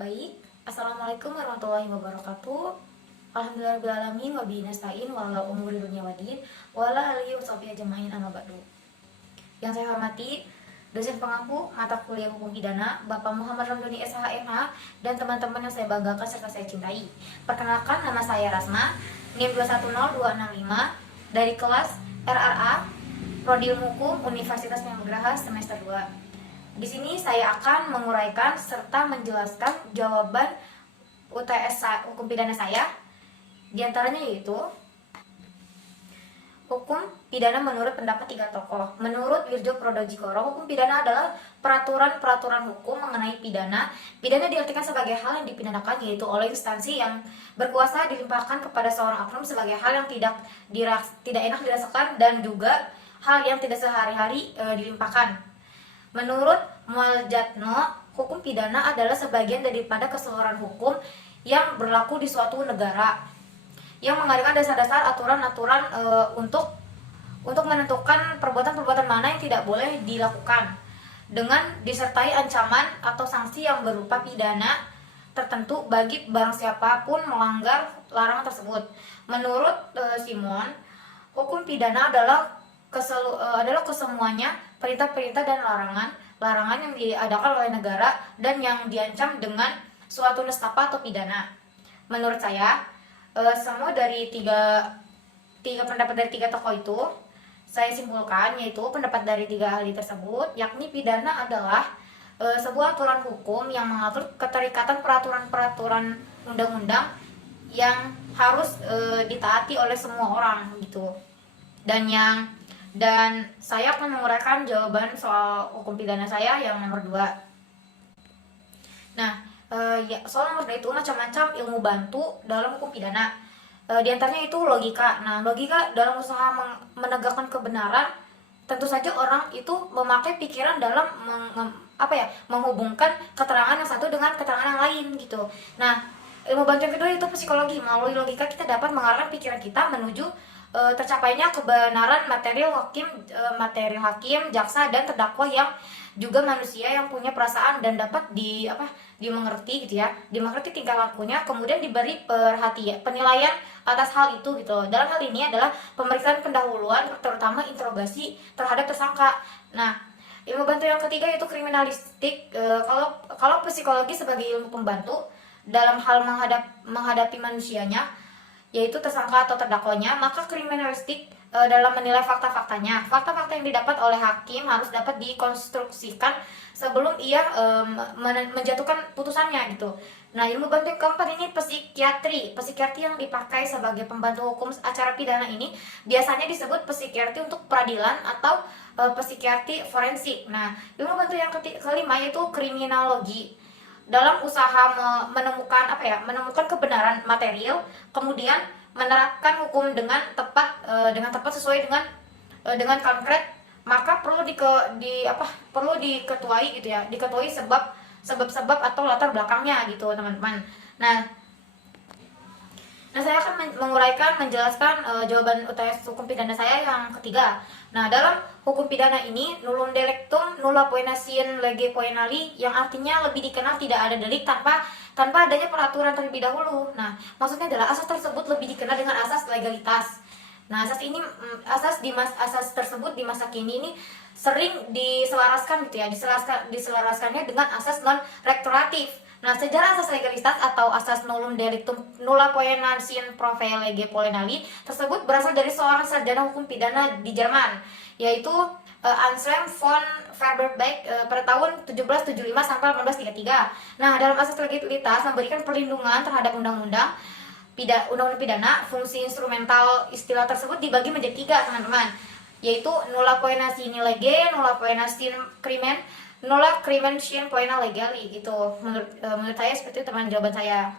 Baik, Assalamualaikum warahmatullahi wabarakatuh. Alhamdulillahirobbilalamin wa bihi nasta'in wa ala umuri dunya waddin wa ala alihi washabihi ajmain amma ba'du. Yang saya hormati dosen pengampu mata kuliah hukum pidana Bapak Muhammad Ramdhani SHMH dan teman-teman yang saya banggakan serta saya cintai. Perkenalkan, nama saya Rasma, NIM 210265 dari kelas RRA Prodi Ilmu Hukum Universitas Nugraha semester 2. Di sini saya akan menguraikan serta menjelaskan jawaban UTS hukum pidana saya. Di antaranya yaitu hukum pidana menurut pendapat tiga tokoh. Menurut Wirjo Prodojikoro, hukum pidana adalah peraturan-peraturan hukum mengenai pidana. Pidana diartikan sebagai hal yang dipidanakan, yaitu oleh instansi yang berkuasa dilimpahkan kepada seorang oknum sebagai hal yang tidak enak dirasakan dan juga hal yang tidak sehari-hari dilimpahkan. Menurut Mualjatno, hukum pidana adalah sebagian daripada keseluruhan hukum yang berlaku di suatu negara, yang mengadakan dasar-dasar aturan-aturan untuk menentukan perbuatan-perbuatan mana yang tidak boleh dilakukan, dengan disertai ancaman atau sanksi yang berupa pidana tertentu bagi barang siapapun melanggar larangan tersebut. Menurut Simon, hukum pidana adalah kesemuanya perintah-perintah dan larangan yang diadakan oleh negara dan yang diancam dengan suatu nestapa atau pidana. Menurut saya, semua dari tiga pendapat dari tiga tokoh itu saya simpulkan, yaitu pendapat dari tiga ahli tersebut, yakni pidana adalah sebuah aturan hukum yang mengatur keterikatan peraturan-peraturan undang-undang yang harus ditaati oleh semua orang gitu. Dan saya akan menguraikan jawaban soal hukum pidana saya yang nomor 2. Nah, soal nomor 2 itu macam-macam ilmu bantu dalam hukum pidana. Di antaranya itu logika. Nah, logika dalam usaha menegakkan kebenaran, tentu saja orang itu memakai pikiran dalam menghubungkan keterangan yang satu dengan keterangan yang lain gitu. Nah, ilmu bantu yang kedua itu psikologi. Melalui logika kita dapat mengarahkan pikiran kita menuju tercapainya kebenaran material hakim, jaksa dan terdakwa yang juga manusia yang punya perasaan dan dapat dimengerti gitu ya, dimengerti tingkah lakunya, kemudian diberi penilaian atas hal itu gitu. Dalam hal ini adalah pemeriksaan pendahuluan, terutama interogasi terhadap tersangka. Nah, ilmu bantu yang ketiga yaitu kriminalistik. Kalau psikologi sebagai ilmu pembantu dalam hal menghadapi manusianya, yaitu tersangka atau terdakwanya, maka kriminalistik dalam menilai fakta-faktanya. Fakta-fakta yang didapat oleh hakim harus dapat dikonstruksikan sebelum ia menjatuhkan putusannya gitu. Nah, ilmu bantu yang keempat ini psikiatri. Psikiatri yang dipakai sebagai pembantu hukum acara pidana ini biasanya disebut psikiatri untuk peradilan atau psikiatri forensik. Nah, ilmu bantu yang kelima yaitu kriminologi. Dalam usaha menemukan kebenaran material, kemudian menerapkan hukum dengan tepat sesuai dengan konkret, maka perlu diketuai gitu ya, diketuai sebab atau latar belakangnya gitu teman-teman. Nah, saya akan menjelaskan jawaban UTS hukum pidana saya yang ketiga. Nah, dalam hukum pidana ini nullum delictum nulla poena sine lege poenali, yang artinya lebih dikenal tidak ada delik tanpa adanya peraturan terlebih dahulu. Nah, maksudnya adalah asas tersebut lebih dikenal dengan asas legalitas. Nah, asas tersebut di masa kini ini sering diselaraskan gitu ya, diselaraskannya dengan asas non rektoratif. Nah, sejarah asas legalitas atau asas nullum delictum nulla poena sine prove lege poenali tersebut berasal dari seorang sarjana hukum pidana di Jerman, yaitu Anselm von Feuerbach pada tahun 1775 sampai 1833. Nah, dalam asas legalitas memberikan perlindungan terhadap undang-undang pidana. Fungsi instrumental istilah tersebut dibagi menjadi 3, teman-teman, yaitu nulla poena sine lege, nulla poena sine crimen, nulla crimen sine poena legali gitu. Menurut saya seperti itu teman jawaban saya.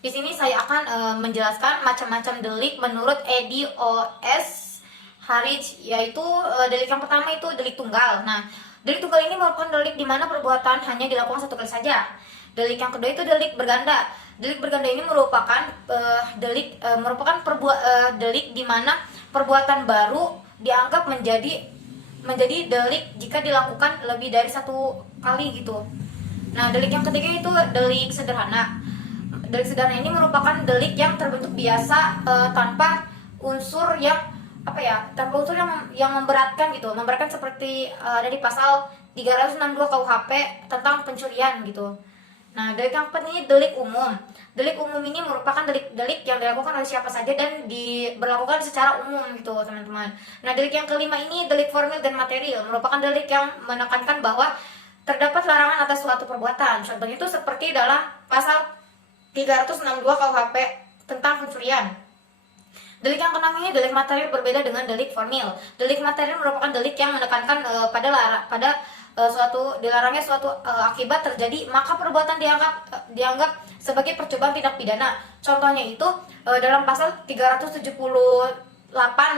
Di sini saya akan menjelaskan macam-macam delik menurut Edi O.S. Harich, yaitu delik yang pertama itu delik tunggal. Nah, delik tunggal ini merupakan delik di mana perbuatan hanya dilakukan satu kali saja. Delik yang kedua itu delik berganda. Delik berganda ini merupakan delik di mana perbuatan baru dianggap menjadi delik jika dilakukan lebih dari satu kali gitu. Nah, delik yang ketiga itu delik sederhana. Delik sederhana ini merupakan delik yang terbentuk biasa tanpa unsur yang tanpa unsur yang memberatkan gitu. Memberatkan seperti ada di pasal 362 KUHP tentang pencurian gitu. Nah, delik yang keempat ini delik umum. Delik umum ini merupakan delik yang dilakukan oleh siapa saja dan diberlakukan secara umum gitu, teman-teman. Nah, delik yang kelima ini delik formil dan material, merupakan delik yang menekankan bahwa terdapat larangan atas suatu perbuatan. Contohnya itu seperti dalam pasal 362 KUHP tentang pencurian. Delik yang keenam ini delik material berbeda dengan delik formil. Delik material merupakan delik yang menekankan pada dilarangnya suatu akibat terjadi, maka perbuatan dianggap sebagai percobaan tindak pidana. Contohnya itu dalam pasal 378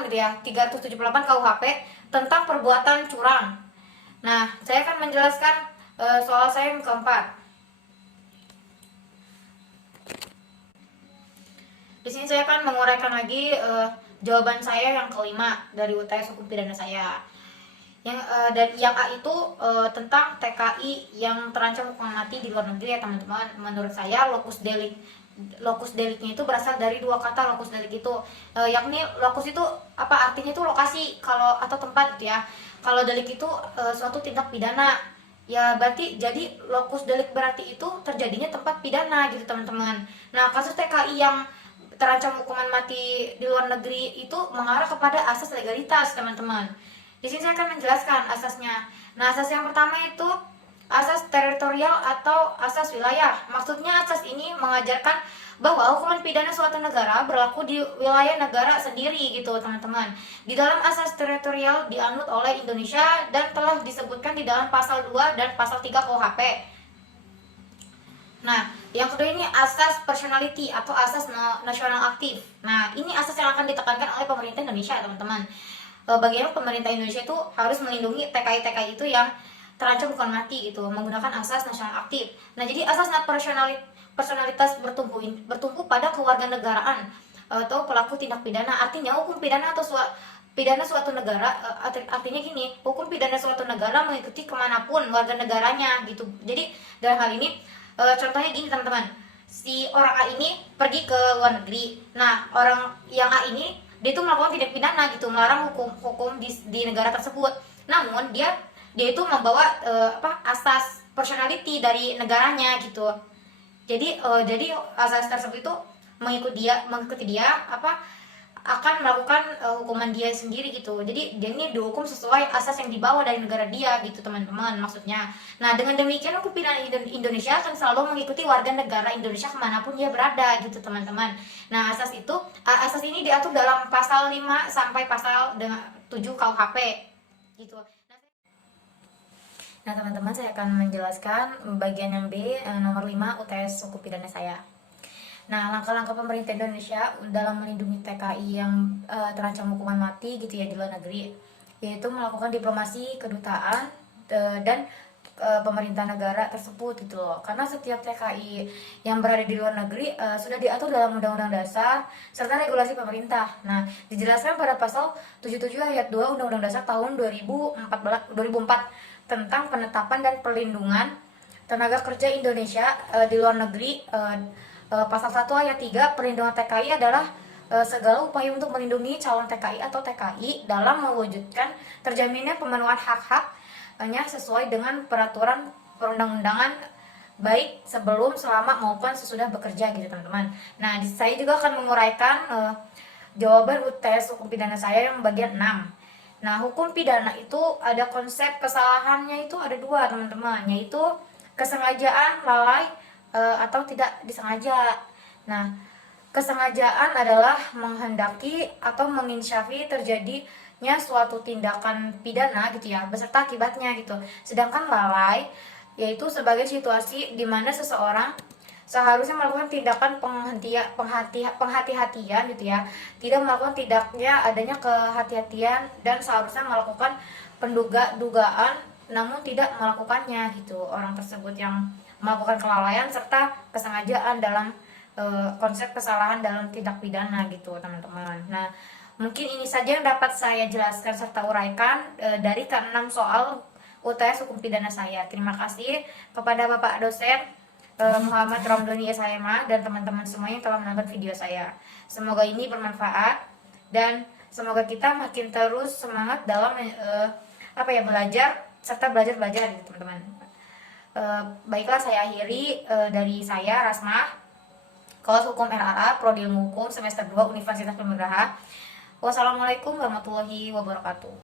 gitu ya, 378 KUHP tentang perbuatan curang. Nah, saya akan menjelaskan soal saya yang keempat. Di sini saya akan menguraikan lagi jawaban saya yang kelima dari UTS Hukum Pidana saya. Yang A itu tentang TKI yang terancam hukuman mati di luar negeri ya teman-teman. Menurut saya lokus deliknya itu berasal dari dua kata lokus delik itu, yakni lokus itu artinya itu lokasi atau tempat gitu ya. Kalau delik itu suatu tindak pidana, ya berarti jadi lokus delik berarti itu terjadinya tempat pidana gitu teman-teman. Nah, kasus TKI yang terancam hukuman mati di luar negeri itu mengarah kepada asas legalitas teman-teman. Di sini saya akan menjelaskan asasnya. Nah, asas yang pertama itu asas teritorial atau asas wilayah. Maksudnya asas ini mengajarkan bahwa hukuman pidana suatu negara berlaku di wilayah negara sendiri gitu teman-teman. Di dalam asas teritorial dianut oleh Indonesia dan telah disebutkan di dalam pasal 2 dan pasal 3 KUHP. Nah, yang kedua ini asas personality atau asas nasional aktif. Nah, ini asas yang akan ditekankan oleh pemerintah Indonesia, teman-teman. Bagaimana pemerintah Indonesia itu harus melindungi TKI-TKI itu yang terancam hukuman mati gitu, menggunakan asas nasional aktif. Nah, jadi asas personalitas bertumpu pada kewarganegaraan atau pelaku tindak pidana. Artinya hukum pidana atau pidana suatu negara, artinya gini, hukum pidana suatu negara mengikuti kemanapun warga negaranya gitu. Jadi dalam hal ini contohnya gini teman-teman, si orang A ini pergi ke luar negeri. Nah, orang yang A ini dia itu melakukan tindak pidana gitu, melarang hukum di negara tersebut. Namun dia itu membawa asas personality dari negaranya gitu. Jadi asas tersebut itu mengikuti dia akan melakukan hukuman dia sendiri gitu. Jadi dia ini dihukum sesuai asas yang dibawa dari negara dia gitu teman-teman maksudnya. Nah, dengan demikian hukum pidana Indonesia akan selalu mengikuti warga negara Indonesia kemanapun dia berada gitu teman-teman. Nah, asas ini diatur dalam pasal 5 sampai pasal 7 KUHP gitu. Nah, teman-teman, saya akan menjelaskan bagian yang B, nomor 5 UTS Hukum Pidana saya. Nah, langkah-langkah pemerintah Indonesia dalam melindungi TKI yang terancam hukuman mati gitu ya di luar negeri, yaitu melakukan diplomasi, kedutaan, dan pemerintah negara tersebut gitu loh. Karena setiap TKI yang berada di luar negeri sudah diatur dalam Undang-Undang Dasar serta regulasi pemerintah. Nah, dijelaskan pada pasal 77 ayat 2 Undang-Undang Dasar tahun 2004 tentang penetapan dan perlindungan tenaga kerja Indonesia di luar negeri. Pasal 1 ayat 3 perlindungan TKI adalah segala upaya untuk melindungi calon TKI atau TKI dalam mewujudkan terjaminnya pemenuhan hak-haknya sesuai dengan peraturan perundang-undangan baik sebelum, selama maupun sesudah bekerja gitu teman-teman. Nah, saya juga akan menguraikan jawaban UTS Hukum Pidana saya yang bagian 6. Nah, hukum pidana itu ada konsep kesalahannya itu ada dua teman-teman, yaitu kesengajaan, lalai, atau tidak disengaja. Nah, kesengajaan adalah menghendaki atau menginsyafi terjadinya suatu tindakan pidana gitu ya, beserta akibatnya gitu. Sedangkan lalai yaitu sebagai situasi di mana seseorang seharusnya melakukan tindakan penghati-hatian gitu ya, tidak melakukan tidaknya adanya kehati-hatian dan seharusnya melakukan dugaan namun tidak melakukannya gitu. Orang tersebut yang melakukan kelalaian serta kesengajaan dalam konsep kesalahan dalam tindak pidana gitu teman-teman. Nah, mungkin ini saja yang dapat saya jelaskan serta uraikan dari ke-6 soal UTS Hukum Pidana saya. Terima kasih kepada Bapak dosen Muhammad Ramdhani SHMA dan teman-teman semua yang telah menonton video saya. Semoga ini bermanfaat dan semoga kita makin terus semangat dalam belajar serta belajar gitu teman-teman. Baiklah, saya akhiri dari saya Rasmah, Kelas Hukum RRA, Prodi Ilmu Hukum semester 2 Universitas Pemirah. Wassalamualaikum warahmatullahi wabarakatuh.